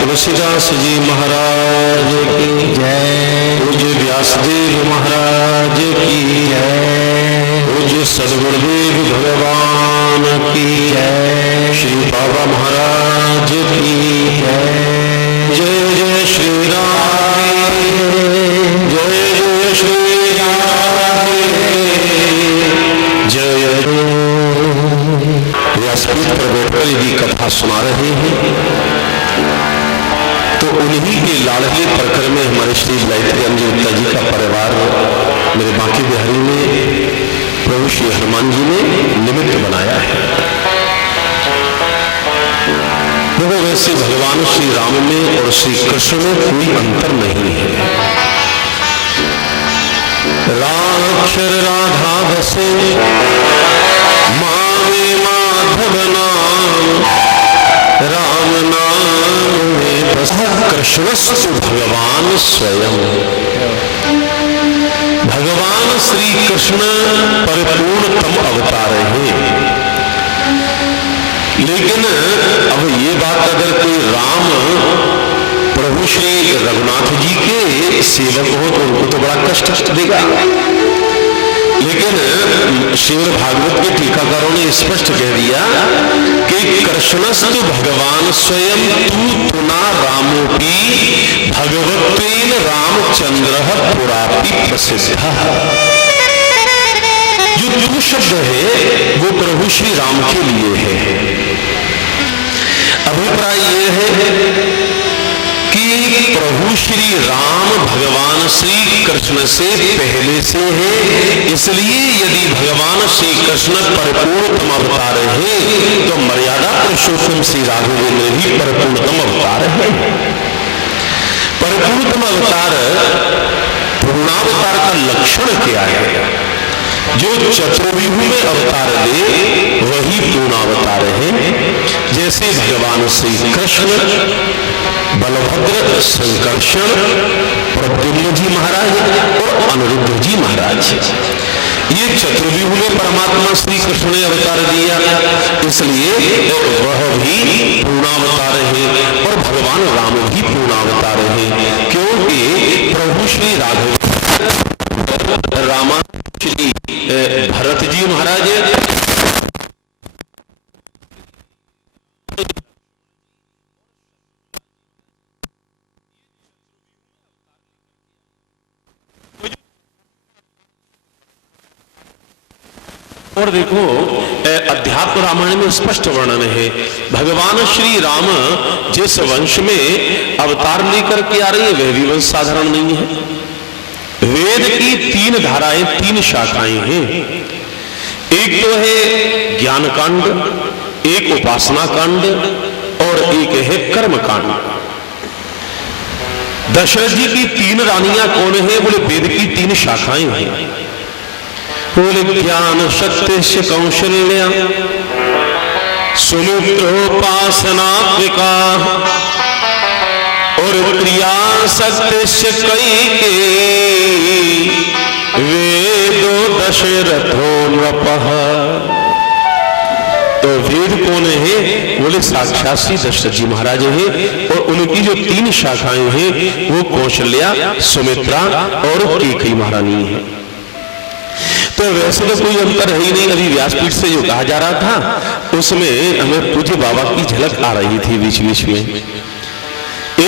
तुलसीदास जी महाराज की जय। पूज्य व्यासदेव महाराज की जय। पूज्य सद्गुरुदेव भगवान की जय। श्री बाबा महाराज की जय। जय जय श्री राम, जय जय श्री राम, जय। व्यासपीठ पर बैठकर यदि कथा सुना रहे हैं तो उन्हीं के लाडले प्रकर में हमारे श्री लाइटरियम जी गुप्ता जी का परिवार मेरे बांके बिहारी में प्रभु श्री हनुमान जी ने निमित्त बनाया है। देखो वैसे भगवान श्री राम में और श्री कृष्ण में कोई अंतर नहीं है। राक्षर राधा बसे मावे माधव नाम, राम नाम में बसा कृष्णस्तु भगवान स्वयं। भगवान श्री कृष्ण परिपूर्णतम अवतार है। लेकिन अब ये बात अगर कोई राम प्रभु श्री रघुनाथ जी के सेवक हो तो उनको तो बड़ा कष्ट देगा। लेकिन श्रीमद् भागवत के टीकाकारों ने स्पष्ट कह दिया कि कृष्णस्तु भगवान स्वयं तू तुना रामोपि भगवत्वेन रामचंद्रः पुरापि प्रसिद्धः। जो तू शब्द है वो प्रभु श्री राम के लिए है। अभिप्राय यह है कि प्रभु श्री राम भगवान श्री कृष्ण से पहले से है, इसलिए यदि भगवान श्री कृष्ण परिपूर्णतम अवतार है तो मर्यादा पुरुषोत्तम श्री राघवेंद्र भी परिपूर्णतम अवतार है। परिपूर्णतम अवतार पूर्णावतार का लक्षण क्या है? जो चतुर्व्यूह में अवतार दे वही पूर्णावतार है। जैसे भगवान श्री कृष्ण, बलभद्र, संकर्षण, प्रद्युम्न जी महाराज और अनिरुद्ध जी महाराज, ये चतुर्व्यूह में परमात्मा श्री कृष्ण ने अवतार दिया, इसलिए वह भी पूर्णावतार है और भगवान राम भी पूर्णावतार है। क्योंकि प्रभु श्री राघव रामा श्री भरत जी महाराज और देखो अध्यात्म रामायण में स्पष्ट वर्णन है। भगवान श्री राम जिस वंश में अवतार लेकर के आ रही है वह भी वंश साधारण नहीं है। वेद की 3 धाराएं, 3 शाखाएं हैं। एक तो है ज्ञान कांड, एक उपासना कांड और एक है कर्म कांड। दशरथ जी की 3 रानियां कौन है? बोले वेद की 3 शाखाएं हैं। बोले ज्ञान शक्ति कौशल्या सुमित्रोपासनात्मिका और क्रिया शक्ति कैकेयी वेदो दशरथो नृपः। तो वेद कौन है? बोले साक्षात श्री दशरथ जी महाराज है और उनकी जो 3 शाखाएं हैं वो कौशल्या, सुमित्रा और कैकेयी महारानी है। तो वैसे तो कोई अंतर है ही नहीं। अभी व्यासपीठ से जो कहा जा रहा था उसमें हमें पूज्य बाबा की झलक आ रही थी बीच बीच में।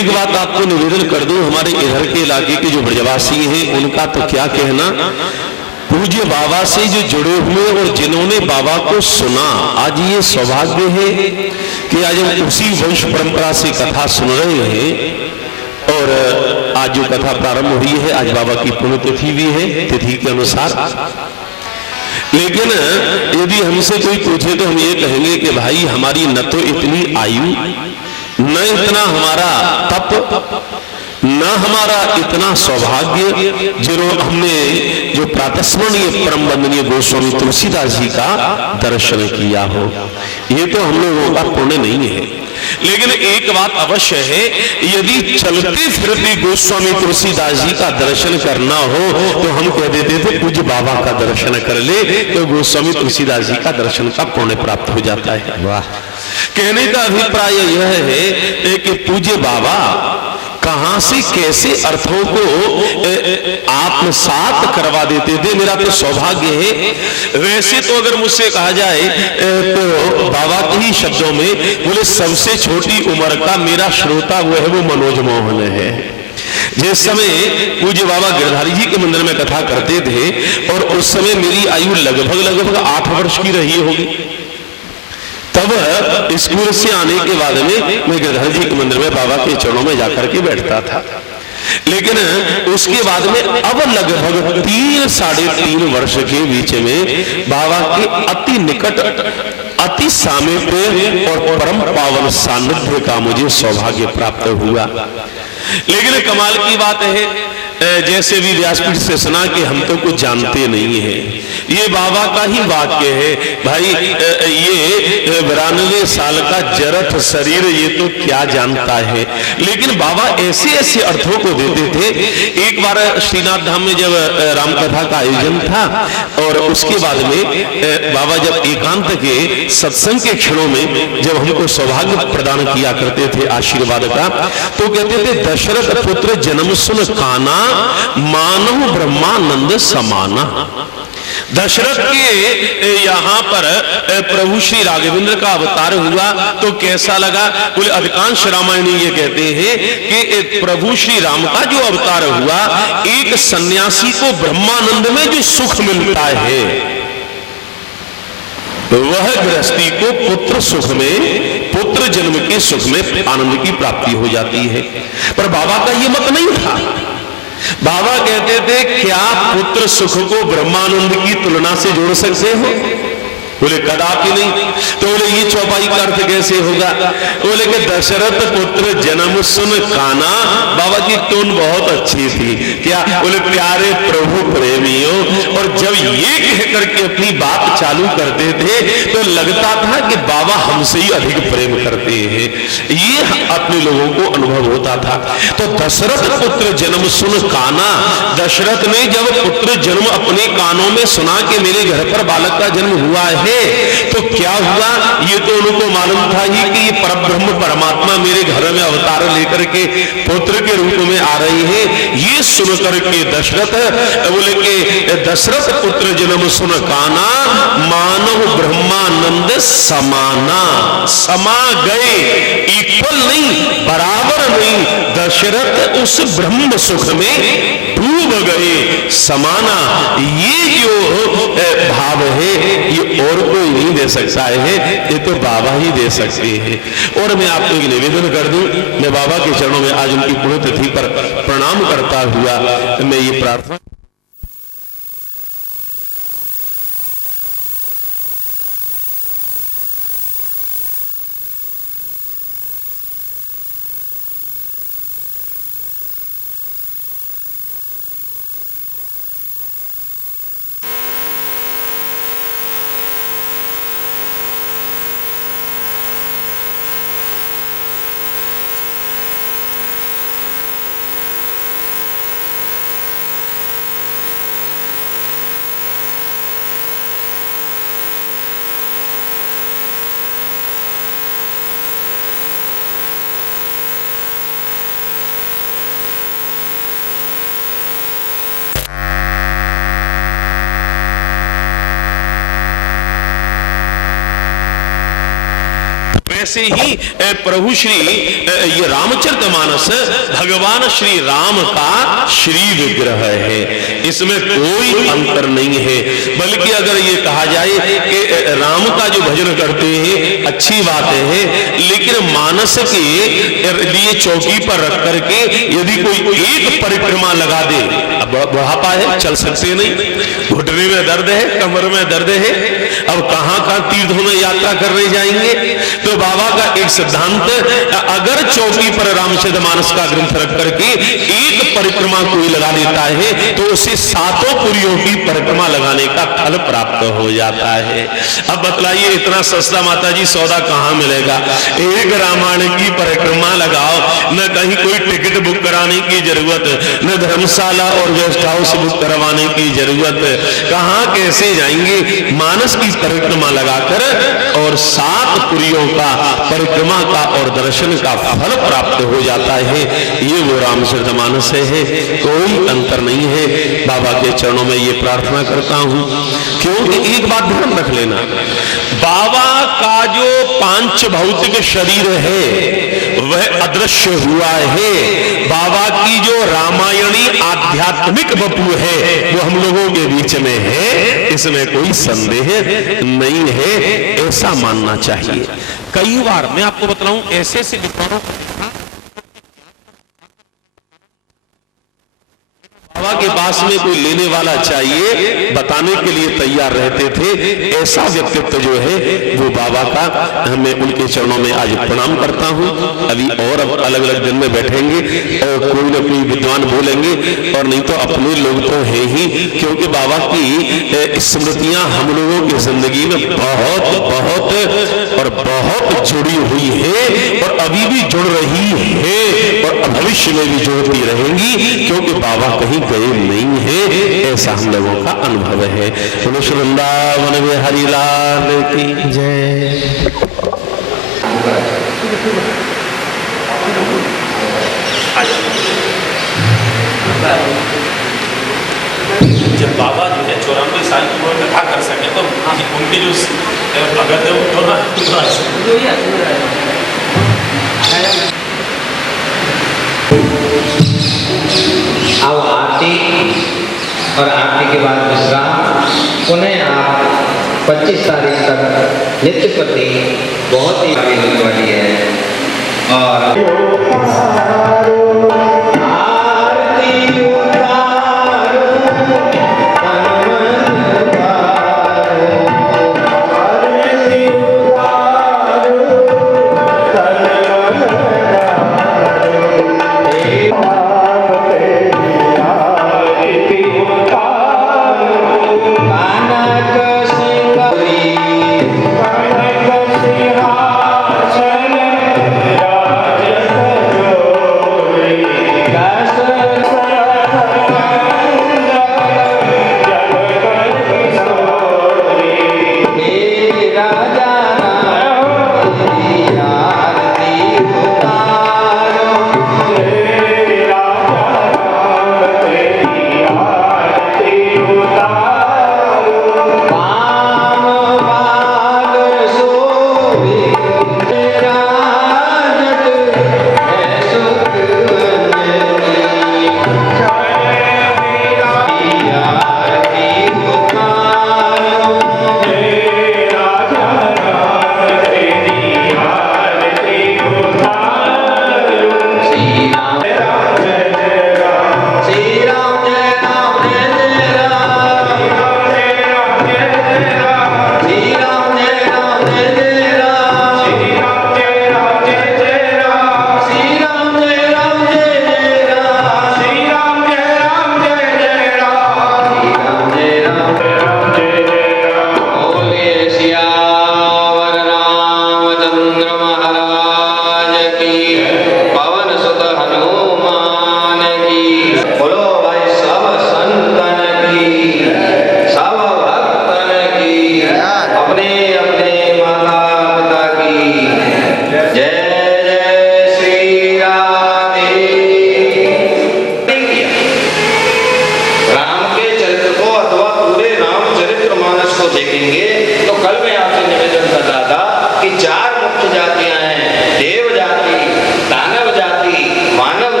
एक बात आपको निवेदन कर दूं, हमारे इधर के इलाके के जो ब्रजवासी हैं उनका तो क्या कहना, पूज्य बाबा से जो जुड़े हुए और जिन्होंने बाबा को सुना, आज ये सौभाग्य है कि आज हम उसी वंश परंपरा से कथा सुन रहे हैं। और आज जो कथा प्रारंभ हुई है, आज बाबा की पुण्यतिथि भी है तिथि के अनुसार। लेकिन यदि हमसे कोई पूछे तो हम ये कहेंगे कि भाई हमारी न तो इतनी आयु, न इतना हमारा तप, न हमारा इतना सौभाग्य हमने जो प्रातस्मरणीय परम वंदनीय गोस्वामी तुलसीदास जी का दर्शन किया हो, ये तो हम लोगों का पुण्य नहीं है। लेकिन एक बात अवश्य है, यदि चलते फिरते गोस्वामी तुलसीदास जी का दर्शन करना हो तो हम कह देते थे पूज्य बाबा का दर्शन कर ले, तो गोस्वामी तुलसीदास जी का दर्शन का पुण्य प्राप्त हो जाता है। वाह। कहने का अभिप्राय यह है कि पूज्य बाबा कहां से कैसे अर्थों को आत्मसात करवा देते थे, मेरा तो सौभाग्य है। वैसे तो अगर मुझसे कहा जाए तो बाबा के ही शब्दों में बोले, सबसे छोटी उम्र का मेरा श्रोता वो है, वो मनोज मोहन है। जिस समय पूज्य बाबा गिरधारी जी के मंदिर में कथा करते थे और उस समय मेरी आयु लगभग 8 वर्ष की रही होगी, तब स्कूल से आने के बाद में मैं गिरधारी जी के मंदिर में बाबा के चरणों में जाकर के बैठता था। लेकिन उसके बाद में अब लगभग 3-3.5 वर्ष के बीच में बाबा के अति निकट, अति सामीप्य और परम पावन सानिध्य का मुझे सौभाग्य प्राप्त हुआ। लेकिन कमाल की बात है, जैसे भी व्यासपीठ से सुना कि हम तो कुछ जानते नहीं हैं, ये बाबा का ही वाक्य है भाई। ये 92 साल का जरठ शरीर, ये तो क्या जानता है। लेकिन बाबा ऐसे ऐसे अर्थों को देते थे। एक बार श्रीनाथ धाम में जब रामकथा का आयोजन था और उसके बाद में बाबा जब एकांत के सत्संग के क्षणों में जब हमको सौभाग्य प्रदान किया करते थे आशीर्वाद का, तो कहते थे, दशरथ पुत्र जन्म सुन काना, मानव ब्रह्मानंद समाना। दशरथ के यहाँ पर प्रभु श्री राघवेंद्र का अवतार हुआ तो कैसा लगा, बोले अधिकांश रामायणी ये कहते हैं कि प्रभु श्री राम का जो अवतार हुआ, एक सन्यासी को ब्रह्मानंद में जो सुख मिलता है वह गृहस्थी को पुत्र सुख में, पुत्र जन्म के सुख में आनंद की प्राप्ति हो जाती है। पर बाबा का ये मत नहीं था। बाबा कहते थे, क्या पुत्र सुख को ब्रह्मानंद की तुलना से जोड़ सकते हो? बोले कदापि नहीं। तो बोले ये चौपाई का अर्थ कैसे होगा? बोले कि दशरथ पुत्र जन्म सुन काना। बाबा की टोन बहुत अच्छी थी। क्या? बोले प्यारे प्रभु प्रेमियों। और जब ये कह करके अपनी बात चालू करते थे तो लगता था कि बाबा हमसे ही अधिक प्रेम करते हैं, ये अपने लोगों को अनुभव होता था। तो दशरथ पुत्र जन्म सुन काना, दशरथ ने जब पुत्र जन्म अपने कानों में सुना कि मेरे घर पर बालक का जन्म हुआ है, तो क्या हुआ? ये तो उनको मालूम था ही कि ये परब्रह्म परमात्मा मेरे घर में अवतार लेकर के पुत्र के रूप में आ रही है। ये सुन करके दशरथ बोले कि दशरथ पुत्र जन्म सुन काना, मानव ब्रह्मानंद समाना। समा गए, इक्वल नहीं, बराबर नहीं, दशरथ उस ब्रह्म सुख में डूब गए। समाना, ये जो भाव है ये और कोई नहीं दे सकता है, ये तो बाबा ही दे सकते हैं। और मैं आपको एक निवेदन कर दूं, मैं बाबा के चरणों में आज उनकी पुण्यतिथि पर प्रणाम करता हुआ मैं ये प्रार्थना ऐसे ही प्रभु श्री ये रामचरितमानस भगवान श्री राम का श्री विग्रह है, इसमें कोई अंतर नहीं है। बल्कि अगर ये कहा जाए कि राम का जो भजन करते हैं अच्छी बात है, लेकिन मानस के लिए चौकी पर रख करके यदि कोई एक परिक्रमा लगा दे, अब बुढ़ापा है, चल सकते नहीं, घुटने में दर्द है, कमर में दर्द है, अब कहां तीर्थों में यात्रा करने जाएंगे। तो बाबा का एक सिद्धांत, अगर चौकी पर रामचरितमानस का ग्रंथ रख करके एक परिक्रमा कोई लगा देता है तो उसे 7 पुरियों की परिक्रमा लगाने का फल प्राप्त हो जाता है। अब बतलाइए इतना सस्ता माता जी सौदा कहां मिलेगा? एक रामायण की परिक्रमा लगाओ, न कहीं कोई टिकट बुक कराने की जरूरत, न धर्मशाला और गेस्ट हाउस बुक करवाने की जरूरत, कहां कैसे जाएंगे? मानस की परिक्रमा लगाकर और 7 पुरियों का परिक्रमा का और दर्शन का फल प्राप्त हो जाता है। ये वो रामचरितमानस है, कोई अंतर नहीं है। बाबा के चरणों में ये प्रार्थना करता हूं, क्योंकि एक बात ध्यान रख लेना, बाबा का जो पांच भौतिक शरीर है वह अदृश्य हुआ है। बाबा की जो रामायणी आध्यात्मिक वपु है वो हम लोगों के बीच में है, इसमें कोई संदेह नहीं है, ऐसा मानना चाहिए। कई बार मैं आपको बतलाऊं, ऐसे ऐसे विद्वानों बाबा के पास में कोई लेने वाला चाहिए, बताने के लिए तैयार रहते थे। ऐसा व्यक्तित्व जो है वो बाबा का, मैं उनके चरणों में आज प्रणाम करता हूं। अभी और अलग अलग दिन में बैठेंगे और कोई ना कोई विद्वान बोलेंगे, और नहीं तो अपने लोग तो है ही, क्योंकि बाबा की स्मृतियां हम लोगों की जिंदगी में बहुत बहुत और बहुत जुड़ी हुई है, और अभी भी जुड़ रही है, और भविष्य में भी जुड़ती रहेंगी, क्योंकि बाबा कहीं गए नहीं है, ऐसा हम लोगों का अनुभव है। वृंदावन में हरिलाल की जय। जब बाबा जो है 94 साल की उम्र कथा कर सके तो उनके जो भगत है वो ना अब आरती और आरती के बाद विश्राम, पुनः आप 25 तारीख तक नित्य प्रति बहुत ही आगे होने वाली है। और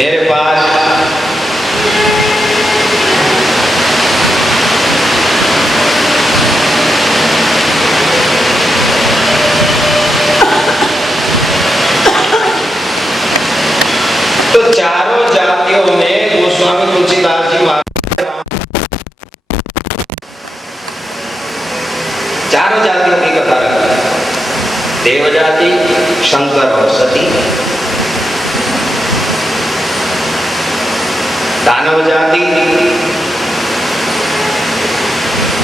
मेरे पास तो चारों जातियों में गोस्वामी तुलसीदास जी महाराज चारों जातियों की कथा रखी है। देव जाति, शंकर और सती, दानव जाति,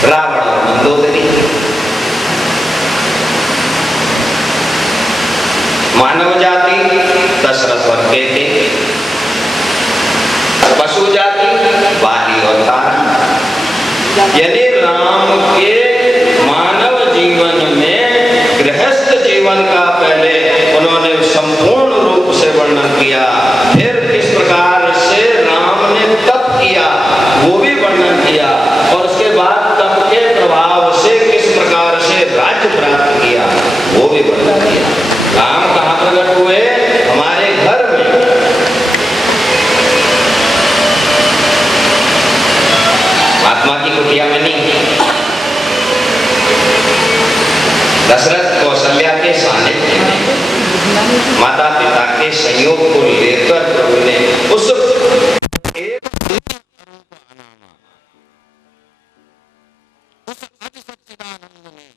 रावण और मंदोदरी, मानव जाति, दशरथ और केके, पशु जाति, बाली और तारा। यानी राम के मानव जीवन में गृहस्थ जीवन का पहले उन्होंने संपूर्ण रूप से वर्णन किया, फिर किस प्रकार से राम ने तप किया वो भी वर्णन किया, और उसके बाद तप के प्रभाव से किस प्रकार से राज्य प्राप्त किया वो भी वर्णन किया। राम कहाँ प्रकट हुए? हमारे घर में। महात्मा की कुटिया में नहीं, दशरथ कौशल्या के सानिध्य में, माता पिता के संयोग को लेकर प्रभु ने उस सच्चिदानंद में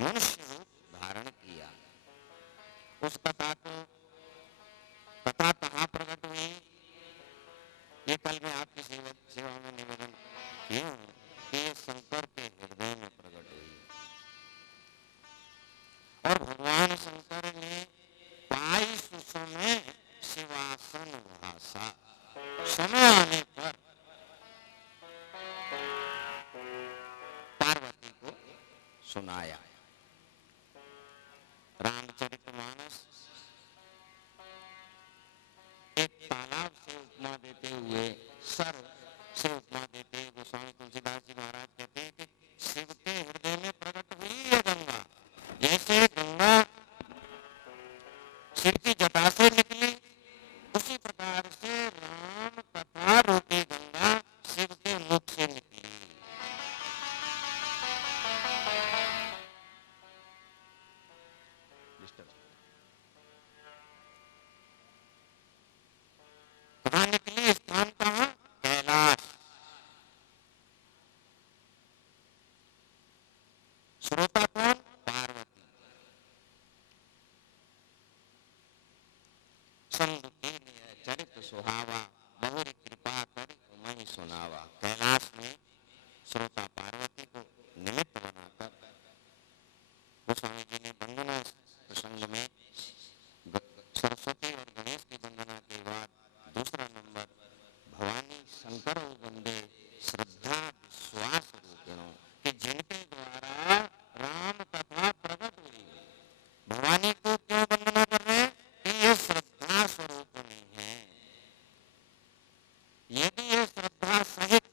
मनुष्य रूप धारण किया। उस कथा को कथा कहाँ प्रकट हुई, ये कल मैं आपकी सेवा में निवेदन किया कि ये शंकर के हृदय में प्रकट हुई, और भगवान शंकर ने पाई सुसुमे शिवासन भाषा, समय आने पर पार्वती को सुनाया। रामचरितमानस एक तालाब से उपमा देते हुए, सर से उपमा देते हुए गोस्वामी तुलसीदास जी महाराज कहते हैं कि शिव के हृदय में प्रकट हुई है गंगा। जैसे गंगा शिव की जटा से निकली, उसी प्रकार से राम कथा रूपी गंगा शिव के मुख से निकली। कहाँ निकली? स्थान कहाँ? कैलाश। श्रोता कौन? पार्वती। संग कीन्य चरित सुहावा, बहुरी कृपा करि तुमहि सुनावा। कैलाश में श्रोता पार्वती को निमित्त बनाकर गोस्वामी जी ने वंदना प्रसंग में सरस्वती और गणेश की वंदना के बाद दूसरा नंबर भवानी शंकर वंदे श्रद्धा विश्वास रूपिणों, कि जिनके द्वारा राम कथा प्रकट हुई। भवानी को क्यों वंदना कर रहे हैं? कि ये श्रद्धा स्वरूपिणी है। यदि ये श्रद्धा सहित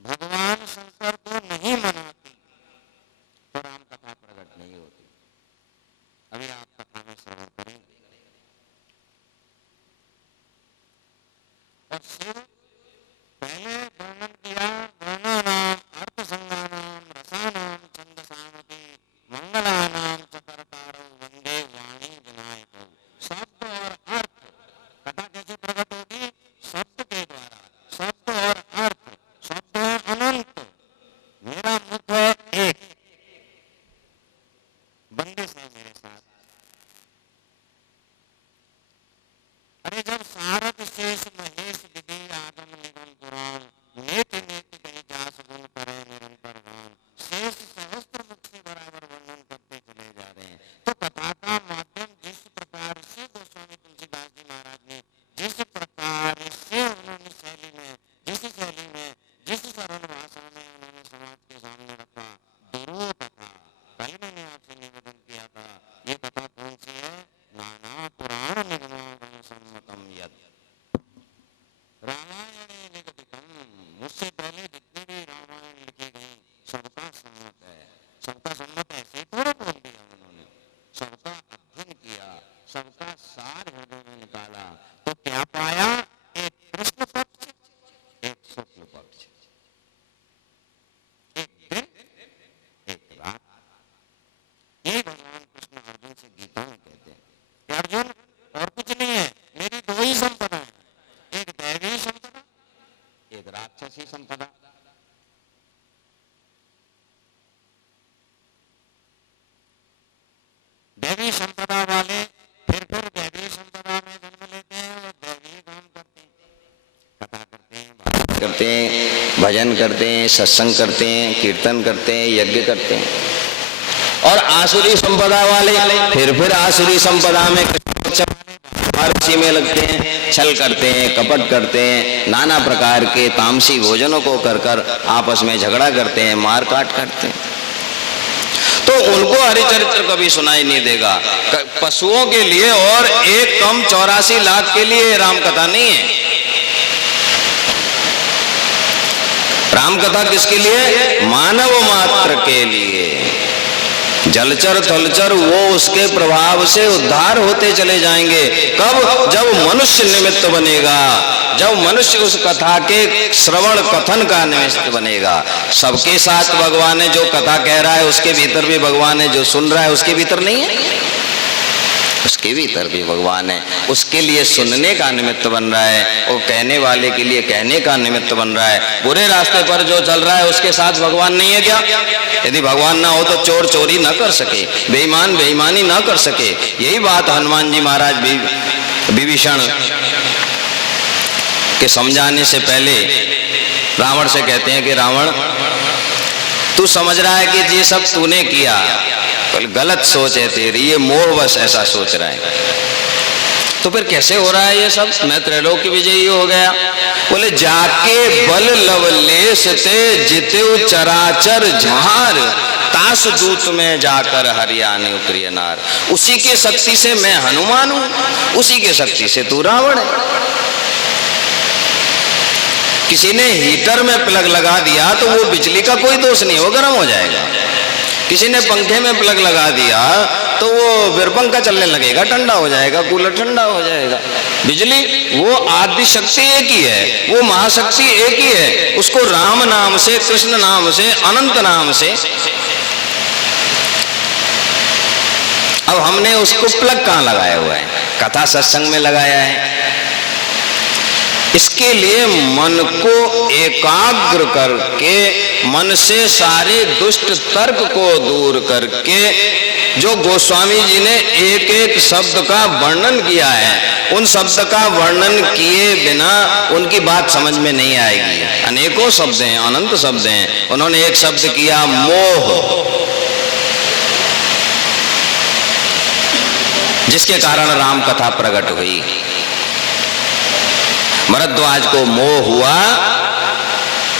भगवान शंकर को नहीं मनाती तो राम कथा प्रकट नहीं होती। अभी आप कथा में श्रवण करेंगे। और शिव पहले वर्णन किया, वर्णानाम अर्थ संज्ञानाम रसानाम छंदसामपि मंगलानाम च कर्तारौ वंदे वाणी विनायकौ। शब्द और अर्थ, कथा कैसे प्रकट होगी? शब्द के द्वारा। शब्द और अर्थ, शब्द है अनंत, मेरा मुख है एक, बंदे से मेरे साथ। अरे जब सारद शेष महेश विधि आगम निगम पुराण, नेत नेत कही जास गुण करे निरंतर गान, शेष सहस्त्र मुख से बराबर वर्णन करते चले जा रहे हैं। तो कथा का माध्यम जिस प्रकार से गोस्वामी तुलसीदास जी महाराज ने जिस प्रकार से उन्होंने शैली में, जिस शैली में, जिस सरल भाषा में उन्होंने समाज के सामने रखा, दुरूह कथा। कल मैंने आपसे निवेदन किया था, ये कथा कौन सी है? नाना पुराण निर्माण सम्मतम यद रामायणे निगदितम। मुझसे पहले सबका सार हृदय में निकाला तो क्या पाया? एक कृष्ण पक्ष, एक शुक्ल पक्ष, एक दिन एक रात। ये भगवान कृष्ण अर्जुन से गीता में कहते हैं कि अर्जुन और कुछ नहीं है, मेरी दो ही संपदा है, एक दैवी संपदा, एक राक्षसी संपदा। दैवी संपदा वाले फिर दैवी संपदा में जन्म लेते हैं और दैवी काम करते हैं, कथा करते हैं, बात करते हैं, भजन करते हैं, सत्संग करते हैं, कीर्तन करते हैं, यज्ञ करते हैं। और आसुरी संपदा वाले फिर आसुरी संपदा में फारसी में लगते हैं, छल करते हैं, कपट करते हैं, नाना प्रकार के तामसी भोजनों को कर आपस में झगड़ा करते हैं, मार काट करते हैं। तो उनको हरिचरित्र कभी सुनाई नहीं देगा। पशुओं के लिए और एक कम 84 लाख के लिए राम कथा नहीं है। राम कथा किसके लिए? मानव मात्र के लिए। जलचर थलचर वो उसके प्रभाव से उद्धार होते चले जाएंगे। कब? जब मनुष्य निमित्त बनेगा, जब मनुष्य उस कथा के श्रवण कथन का निमित्त बनेगा। सबके साथ भगवान है, जो कथा कह रहा है उसके भीतर भी भगवान है, जो सुन रहा है उसके भीतर नहीं है, उसके भीतर भी भगवान है। उसके लिए सुनने का निमित्त बन रहा है, वो कहने वाले के लिए कहने का निमित्त बन रहा है। बुरे रास्ते पर जो चल रहा है उसके साथ भगवान नहीं है क्या? यदि भगवान ना हो तो चोर चोरी ना कर सके, बेईमान बेईमानी ना कर सके। यही बात हनुमान जी महाराज विभीषण के समझाने से पहले रावण से कहते हैं कि रावण, तू समझ रहा है कि ये सब तूने किया, गलत सोच है तेरी, ये मोहवश ऐसा सोच रहा है, तो फिर कैसे हो रहा है ये सब? मैं त्रैलोक की विजयी हो गया। बोले जाके बल लवलेश ते जितेउ चराचर झार, तास दूत में जाकर हरियाणे प्रिय नार। उसी के शक्ति से मैं हनुमान हूं, उसी के शक्ति से तू रावण है। किसी ने हीटर में प्लग लगा दिया तो वो बिजली का कोई दोष नहीं, वो गर्म हो जाएगा। किसी ने पंखे में प्लग लगा दिया तो वो फिर पंखा चलने लगेगा, ठंडा हो जाएगा, कूलर ठंडा हो जाएगा। बिजली वो आदि शक्ति एक ही है, वो महाशक्ति एक ही है। उसको राम नाम से, कृष्ण नाम से, अनंत नाम से, अब हमने उसको प्लग कहाँ लगाया हुआ है? कथा सत्संग में लगाया है। इसके लिए मन को एकाग्र करके, मन से सारे दुष्ट तर्क को दूर करके, जो गोस्वामी जी ने एक एक शब्द का वर्णन किया है, उन शब्द का वर्णन किए बिना उनकी बात समझ में नहीं आएगी। अनेकों शब्द हैं, अनंत शब्द हैं। उन्होंने एक शब्द किया मोह, जिसके कारण राम कथा प्रकट हुई। भरद्वाज को मोह हुआ,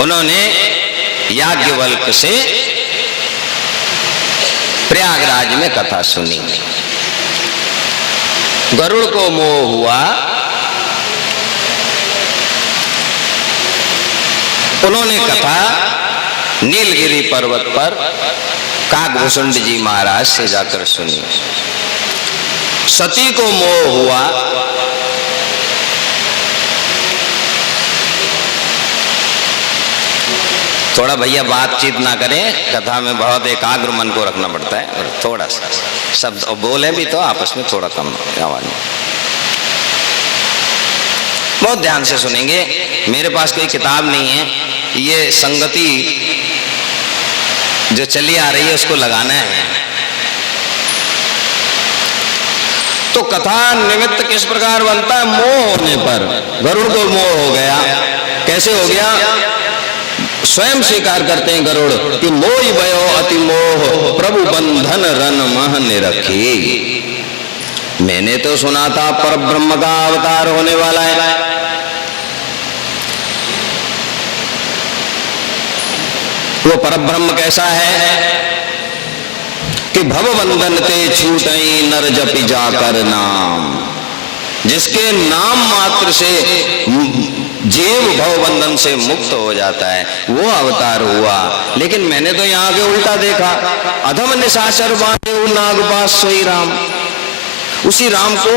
उन्होंने याज्ञवल्क्य से प्रयागराज में कथा सुनी। गरुड़ को मोह हुआ, उन्होंने कथा नीलगिरी पर्वत पर काकभूषुंड जी महाराज से जाकर सुनी। सती को मोह हुआ, थोड़ा भैया बातचीत ना करें, कथा में बहुत एकाग्र मन को रखना पड़ता है, और थोड़ा सा शब्द और बोले भी तो आपस में थोड़ा कम आवाज में, बहुत ध्यान से सुनेंगे। मेरे पास कोई किताब नहीं है, ये संगति जो चली आ रही है उसको लगाना है। तो कथा निमित्त किस प्रकार बनता है? मोह होने पर। गरुड़ को मोह हो गया, कैसे हो गया? स्वयं स्वीकार करते हैं गरुड़ कि मोहि भयो अति मोह, प्रभु बंधन रन मह निरखी। मैंने तो सुना था पर ब्रह्म का अवतार होने वाला है, वो परब्रह्म कैसा है कि भव बंधन ते छूटई नर जपि जाकर नाम, जिसके नाम मात्र से जीव भव बंधन से मुक्त हो जाता है, वो अवतार हुआ। लेकिन मैंने तो यहाँ के उल्टा देखा, अधम निशाचर बांधे नागपाश सोई राम। उसी राम को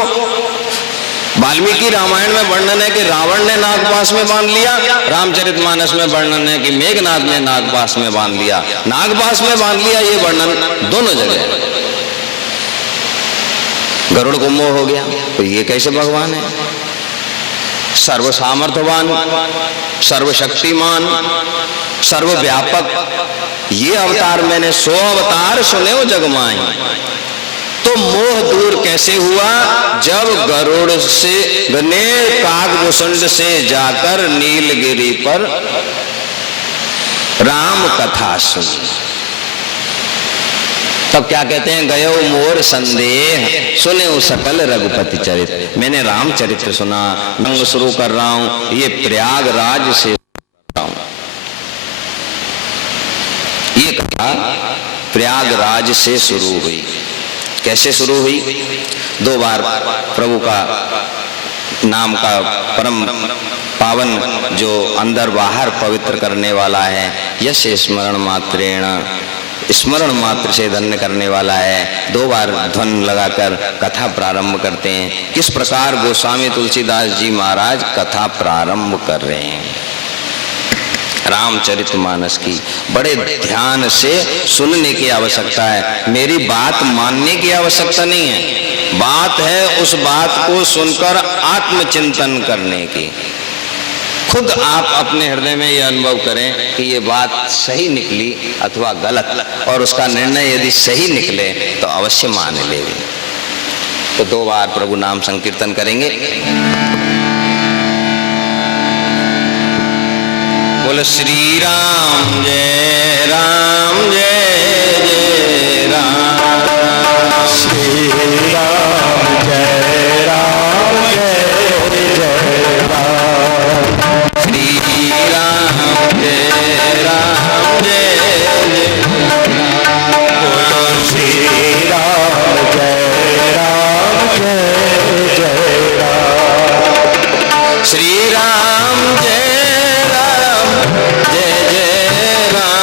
वाल्मीकि रामायण में वर्णन है कि रावण ने नागपाश में बांध लिया, रामचरितमानस में वर्णन है कि मेघनाद ने नागपाश में बांध लिया। नागपाश में बांध लिया ये वर्णन दोनों जगह है। गरुड़ को मोह हो गया तो ये कैसे भगवान है? सर्व सामर्थ्यवान, सर्वशक्तिमान, सर्वव्यापक, ये अवतार मैंने 100 अवतार सुने हो जगमाई। तो मोह दूर कैसे हुआ? जब गरुड़ से ने काकभूषुंड से जाकर नीलगिरी पर राम कथा सुनी। तब क्या कहते हैं? गयो मोर संदेह सुने सकल रघुपति चरित। मैंने रामचरित्र सुना, मैं शुरू कर रहा हूं, ये प्रयागराज से ये कथा प्रयागराज से शुरू हुई। कैसे शुरू हुई? 2 बार प्रभु का नाम का परम पावन जो अंदर बाहर पवित्र करने वाला है, यश स्मरण मात्रेण, स्मरण मात्र से धन्य करने वाला है। 2 बार ध्वन लगाकर कथा प्रारंभ करते हैं। किस प्रकार गोस्वामी तुलसीदास जी महाराज कथा प्रारंभ कर रहे हैं रामचरितमानस की। बड़े ध्यान से सुनने की आवश्यकता है, मेरी बात मानने की आवश्यकता नहीं है। बात है उस बात को सुनकर आत्मचिंतन करने की। खुद आप अपने हृदय में यह अनुभव करें कि ये बात सही निकली अथवा गलत, और उसका निर्णय यदि सही निकले तो अवश्य मान लेंगे। तो 2 बार प्रभु नाम संकीर्तन करेंगे। बोलो श्री राम जय राम जय जय राम, श्री राम जय राम जय जय राम, श्री राम जय राम जय जय राम। बोलो श्री राम जय राम जय जय राम, श्री राम जय जय जय राम।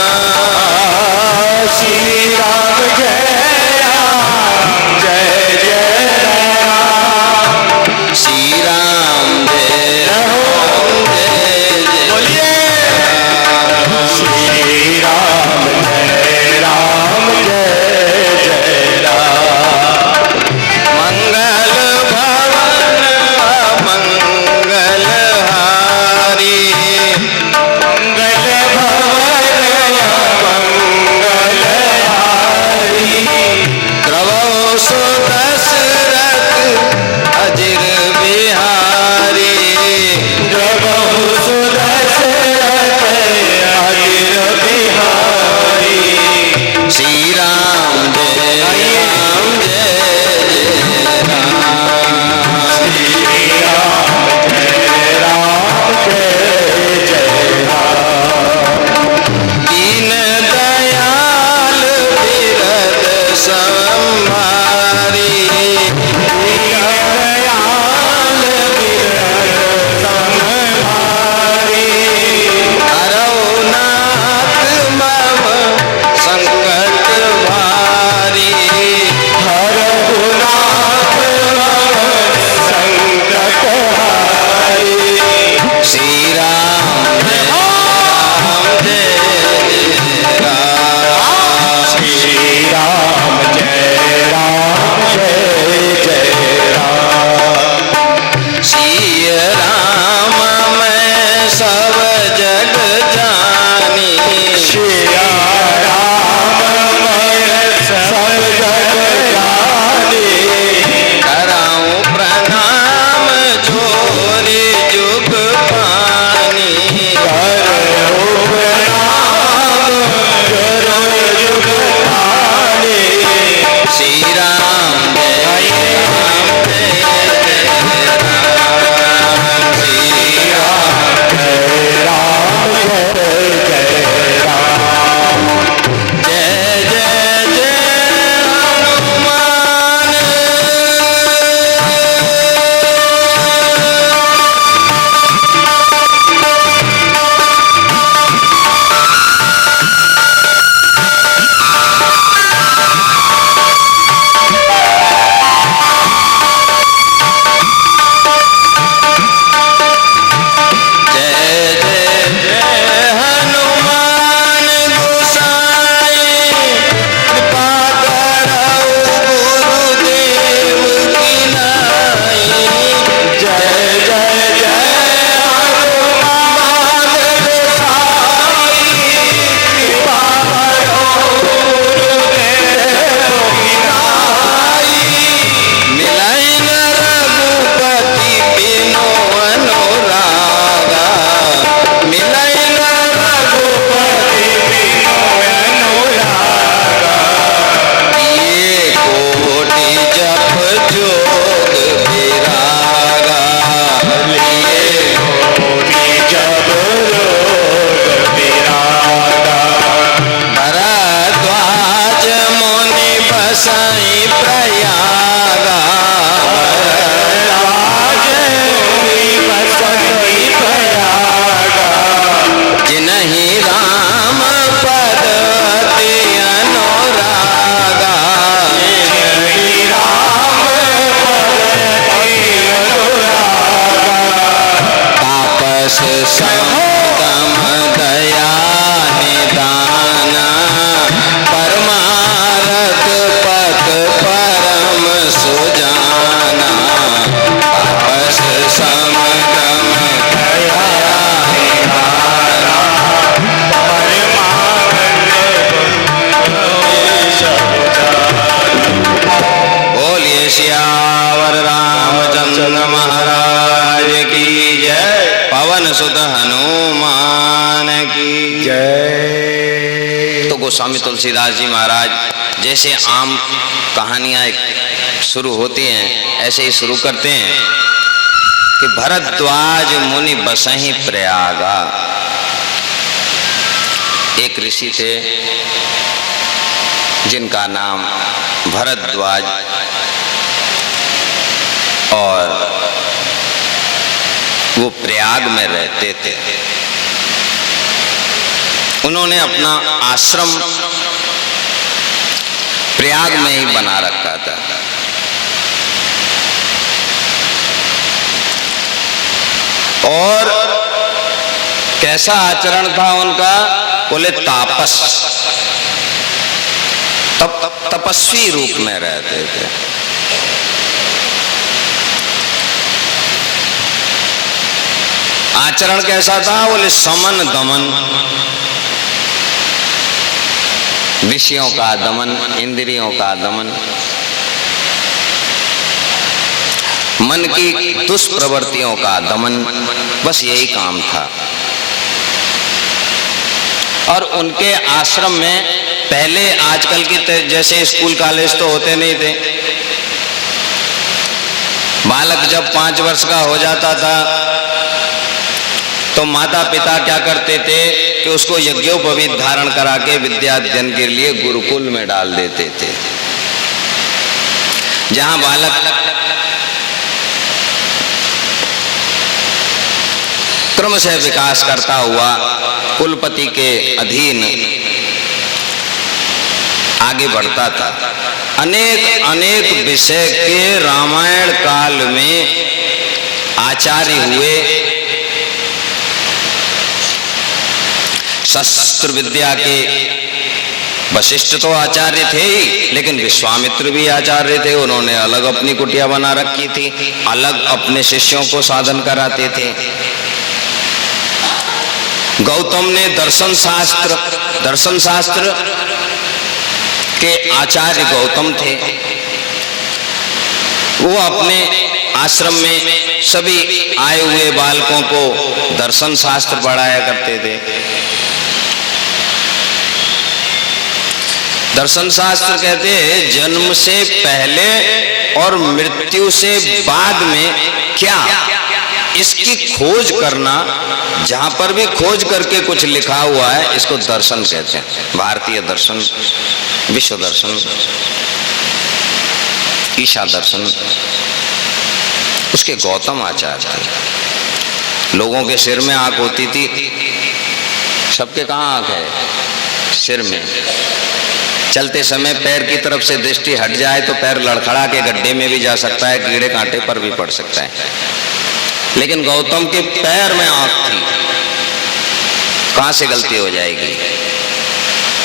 पवन सुत हनुमान की जय। तो गोस्वामी तुलसीदास जी महाराज जैसे आम कहानियां शुरू होती हैं ऐसे ही शुरू करते हैं कि भरद्वाज मुनि बसहि प्रयागा। एक ऋषि थे जिनका नाम भरद्वाज, और वो प्रयाग में रहते थे। उन्होंने अपना आश्रम प्रयाग में ही बना रखा था। और कैसा आचरण था उनका? बोले तापस, तपस्वी रूप में रहते थे। आचरण कैसा था? बोले समन दमन, विषयों का दमन, इंद्रियों का दमन, मन की दुष्प्रवृत्तियों का दमन, बस यही काम था। और उनके आश्रम में पहले आजकल की जैसे स्कूल कॉलेज तो होते नहीं थे। बालक जब 5 वर्ष का हो जाता था तो माता पिता क्या करते थे कि उसको यज्ञोपवीत धारण करा के विद्याध्ययन के लिए गुरुकुल में डाल देते थे, जहां बालक क्रम से विकास करता हुआ कुलपति के अधीन आगे बढ़ता था। अनेक अनेक विषय के रामायण काल में आचार्य हुए। शस्त्र विद्या के वशिष्ठ तो आचार्य थे ही, लेकिन विश्वामित्र भी आचार्य थे। उन्होंने अलग अपनी कुटिया बना रखी थी, अलग अपने शिष्यों को साधन कराते थे। गौतम ने दर्शन शास्त्र के आचार्य गौतम थे। वो अपने आश्रम में सभी आए हुए बालकों को दर्शन शास्त्र पढ़ाया करते थे। दर्शन शास्त्र कहते हैं जन्म से पहले और मृत्यु से बाद में क्या, इसकी खोज करना। जहां पर भी खोज करके कुछ लिखा हुआ है इसको दर्शन कहते हैं। भारतीय दर्शन, विश्व दर्शन, ईशा दर्शन, उसके गौतम आचार्य थे। लोगों के सिर में आंख होती थी, सबके कहाँ आंख है? सिर में। चलते समय पैर की तरफ से दृष्टि हट जाए तो पैर लड़खड़ा के गड्ढे में भी जा सकता है, कीड़े कांटे पर भी पड़ सकता है। लेकिन गौतम के पैर में आंख थी, कहां से गलती हो जाएगी?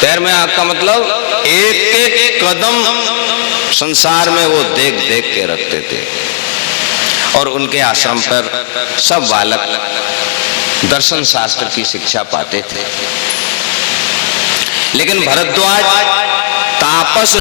पैर में आंख का मतलब एक एक कदम संसार में वो देख देख के रखते थे। और उनके आश्रम पर सब बालक दर्शन शास्त्र की शिक्षा पाते थे। लेकिन भरद्वाज तापस